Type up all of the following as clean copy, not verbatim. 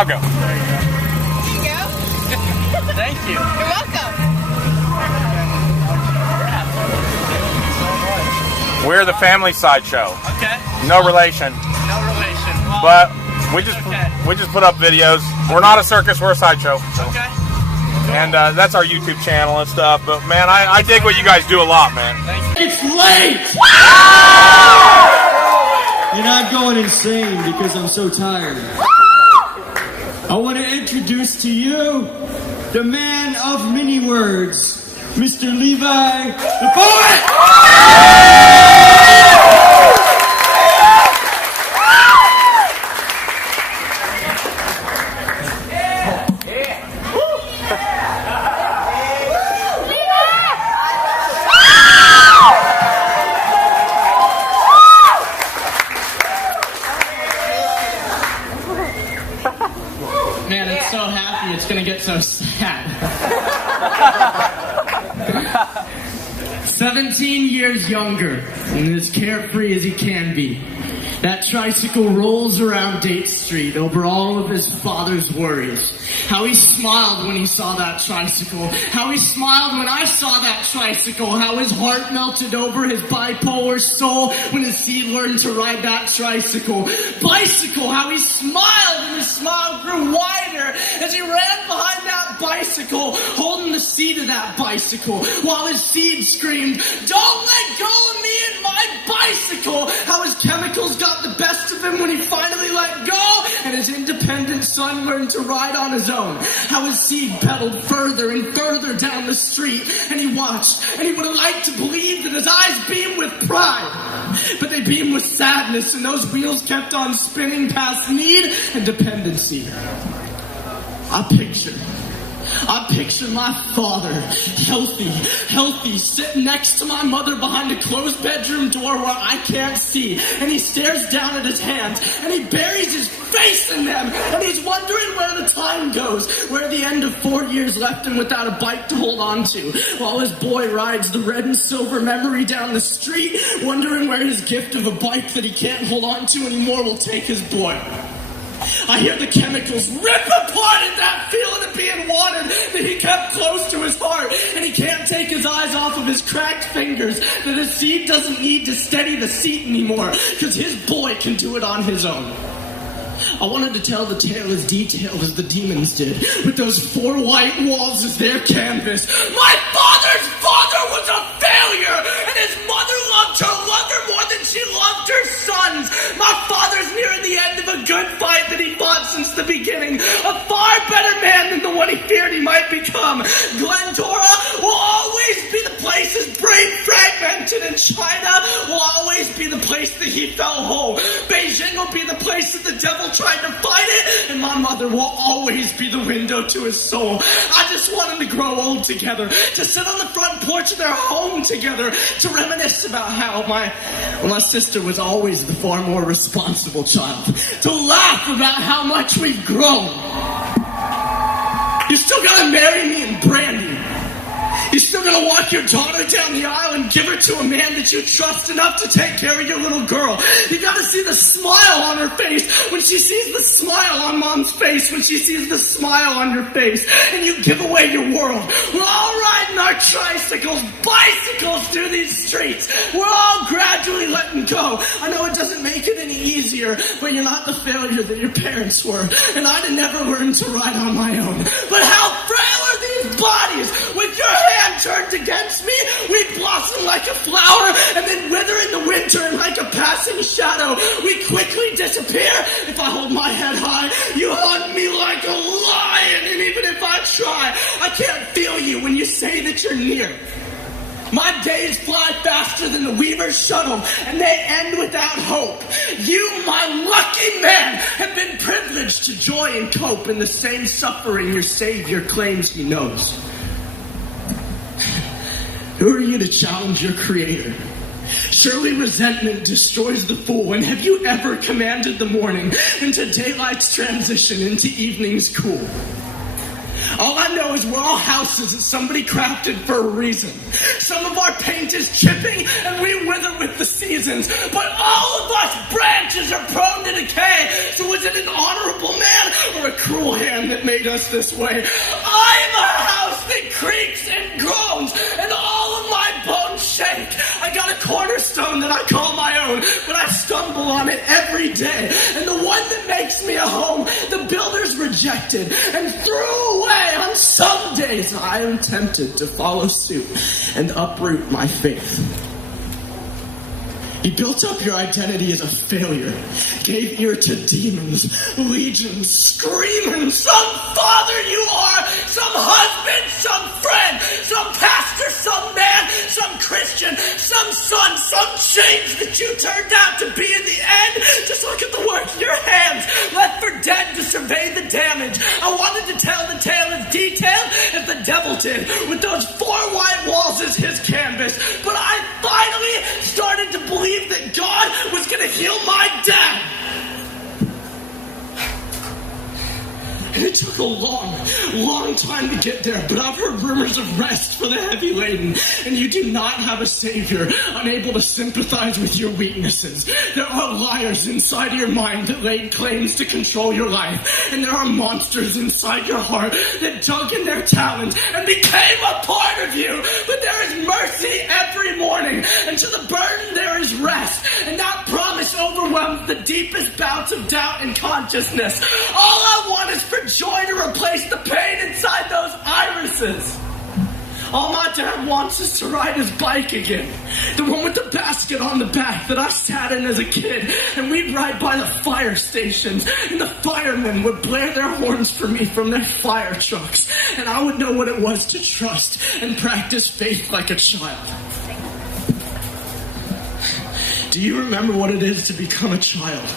I'll go. There you go. Thank you. You're welcome. We're the Family Sideshow. Okay. No relation. No relation. Well, But we just put up videos. We're not a circus, we're a sideshow. So. Okay. And that's our YouTube channel and stuff. But man, I dig what you guys do a lot, man. Thank you. It's late! And I'm going insane because I'm so tired. I want to introduce to you the man of many words, Mr. Levi, the poet! Man, it's so happy it's gonna get so sad. 17 years younger and as carefree as he can be. That tricycle rolls around Date Street over all of his father's worries. How he smiled when he saw that tricycle. How he smiled when I saw that tricycle. How his heart melted over his bipolar soul when his seed learned to ride that tricycle. Bicycle, how he smiled and his smile grew wider as he ran behind that bicycle, holding the seat of that bicycle, while his seed screamed, "Don't let go of me and my bicycle!" How his chemicals got the best of him when he finally let go, and his independent son learned to ride on his own. How his seed pedaled further and further down the street, and he watched, and he would have liked to believe that his eyes beamed with pride, but they beamed with sadness, and those wheels kept on spinning past need and dependency. I picture my father, healthy, sitting next to my mother behind a closed bedroom door where I can't see, and he stares down at his hands, and he buries his face in them, and he's wondering where the time goes, where the end of 4 years left him without a bike to hold on to, while his boy rides the red and silver memory down the street, wondering where his gift of a bike that he can't hold on to anymore will take his boy. I hear the chemicals rip apart at that feeling of being wanted that he kept close to his heart, and he can't take his eyes off of his cracked fingers, that his seed doesn't need to steady the seat anymore, because his boy can do it on his own. I wanted to tell the tale as detailed as the demons did, with those 4 white walls as their canvas. My father's father was a failure, and his mother loved her lover more than she loved her sons. My father's nearing the end of a good fight that he fought since the beginning. A far better man than the one he feared he might become. Glendora will always be the place his brain fragmented, and China will always be the place that he fell whole. Beijing will be the place that the devil tried to fight it, and my mother will always be the window to his soul. I just want them to grow old together, to sit on the front porch of their home together, to reminisce about how my sister was always the far more responsible child, to laugh about how much we've grown. You're still gonna marry me and Brandy. You're still gonna walk your daughter down the aisle and give her to a man that you trust enough to take care of your little girl. You gotta see the smile on her face when she sees the smile on mom's face, when she sees the smile on your face, and you give away your world. We're all riding our tricycles, bicycles through these streets. We're all gradually letting go. I know it doesn't make it any easier, but you're not the failure that your parents were, and I'd have never learned to ride on my own. But how frail are these bodies? With your hand turned against me, we blossom like a flower and then wither in the winter, and like a passing shadow we quickly disappear. If I hold my head high, you hunt me like a lion, and even if I try, I can't feel you when you say that you're near. My days fly faster than the Weaver's shuttle, and they end without hope. You, my lucky man, have been privileged to joy and cope in the same suffering your Savior claims he knows. Who are you to challenge your Creator? Surely resentment destroys the fool. And have you ever commanded the morning into daylight's transition into evening's cool? All I know is we're all houses that somebody crafted for a reason. Some of our paint is chipping and we wither with the seasons, but all of us branches are prone to decay. So is it an honorable man or a cruel hand that made us this way? I am a house that creaks and groans, and all of my bones shake. I got a cornerstone that I call my own, but I stumble on it every day. And the one that makes me a home, the builders rejected and threw away. On some days, I am tempted to follow suit and uproot my faith. You built up your identity as a failure, gave ear to demons, legions, screaming. Some father you are, some husband, some friend, some pastor, some man, some Christian, some son, some change that you turned out to be in the end. Just look at the work of your hands, left for dead to survey the damage. I wanted to tell the tale as detailed as the devil did, with those 4 white walls as his canvas. But I finally started to believe that God was going to heal my dad. And it took a long time to get there, but I've heard rumors of rest for the heavy laden, and you do not have a savior unable to sympathize with your weaknesses. There are liars inside your mind that laid claims to control your life, and there are monsters inside your heart that dug in their talons and became a part of you. But there is mercy every morning, and to the burden there is rest, and that promise overwhelms the deepest bouts of doubt and consciousness. All I want is for joy to replace the pain inside those irises. All my dad wants is to ride his bike again. The one with the basket on the back that I sat in as a kid. And we'd ride by the fire stations. And the firemen would blare their horns for me from their fire trucks. And I would know what it was to trust and practice faith like a child. Do you remember what it is to become a child?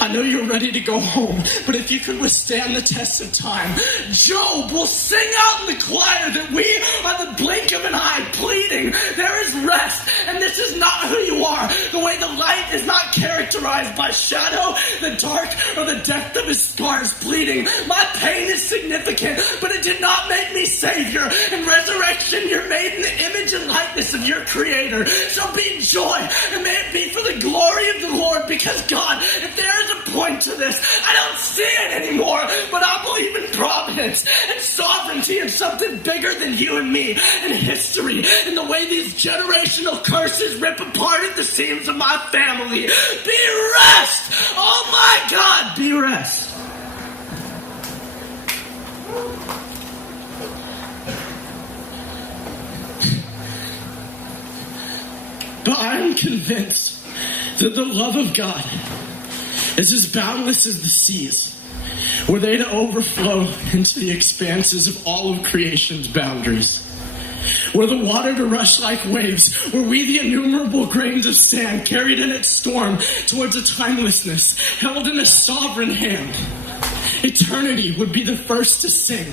I know you're ready to go home, but if you could withstand the test of time, Job will sing out in the choir that we are the blink of an eye, pleading, there is rest, and this is not who you are. The way the light is not characterized by shadow, the dark, or the depth of his scars, pleading, my pain is significant, but it did not make me savior. In resurrection, you're made in the image and likeness of your creator. So be joy, and may it be for the glory of the Lord, because God, if there is a point to this, I don't see it anymore, but I believe in providence and sovereignty and something bigger than you and me, and history, and the way these generational curses rip apart at the seams of my family. Be rest! Oh my God, be rest! But I am convinced that the love of God is as boundless as the seas, were they to overflow into the expanses of all of creation's boundaries. Were the water to rush like waves, were we the innumerable grains of sand carried in its storm towards a timelessness held in a sovereign hand. Eternity would be the first to sing.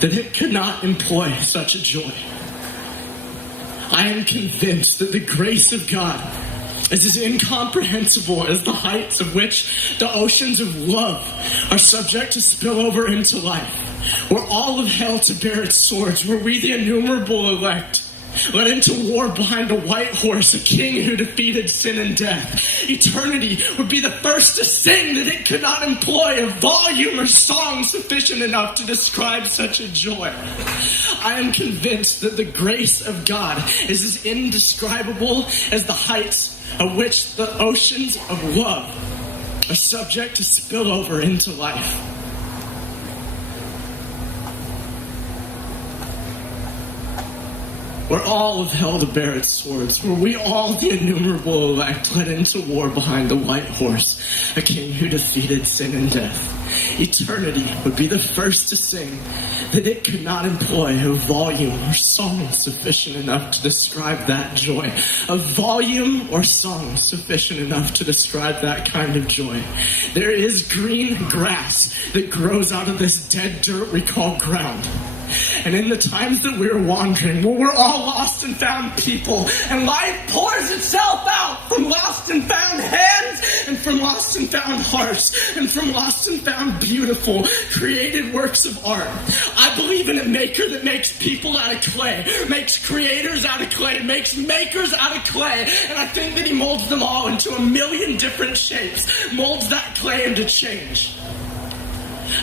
That it could not employ such a joy. I am convinced that the grace of God is as incomprehensible as the heights of which the oceans of love are subject to spill over into life. Were all of hell to bear its swords, were we the innumerable elect, led into war behind a white horse, a king who defeated sin and death. Eternity would be the first to sing that it could not employ a volume or song sufficient enough to describe such a joy. I am convinced that the grace of God is as indescribable as the heights of which the oceans of love are subject to spill over into life. Were all of hell to bear its swords, were we all the innumerable elect led into war behind the white horse, a king who defeated sin and death. Eternity would be the first to sing that it could not employ a volume or song sufficient enough to describe that joy. A volume or song sufficient enough to describe that kind of joy. There is green grass that grows out of this dead dirt we call ground. And in the times that we're wandering, when we're all lost and found people, and life pours itself out from lost and found hands, and from lost and found hearts, and from lost and found beautiful, created works of art. I believe in a maker that makes people out of clay, makes creators out of clay, makes makers out of clay, and I think that he molds them all into a million different shapes, molds that clay into change.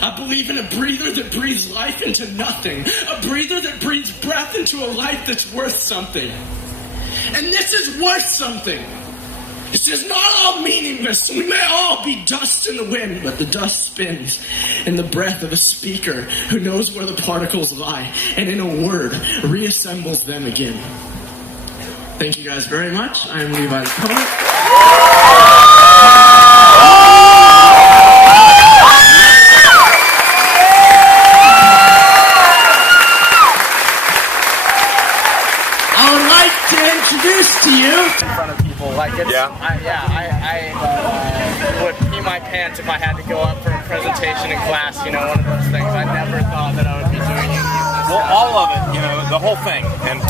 I believe in a breather that breathes life into nothing, a breather that breathes breath into a life that's worth something. And this is worth something. This is not all meaningless. We may all be dust in the wind, but the dust spins in the breath of a speaker who knows where the particles lie, and in a word, reassembles them again. Thank you guys very much. I am Levi the Poet. Introduce to you In front of people, like it's, I would pee my pants if I had to go up for a presentation in class. You know, one of those things. I never thought that I would be doing any of this. Well, all of it, you know, the whole thing. And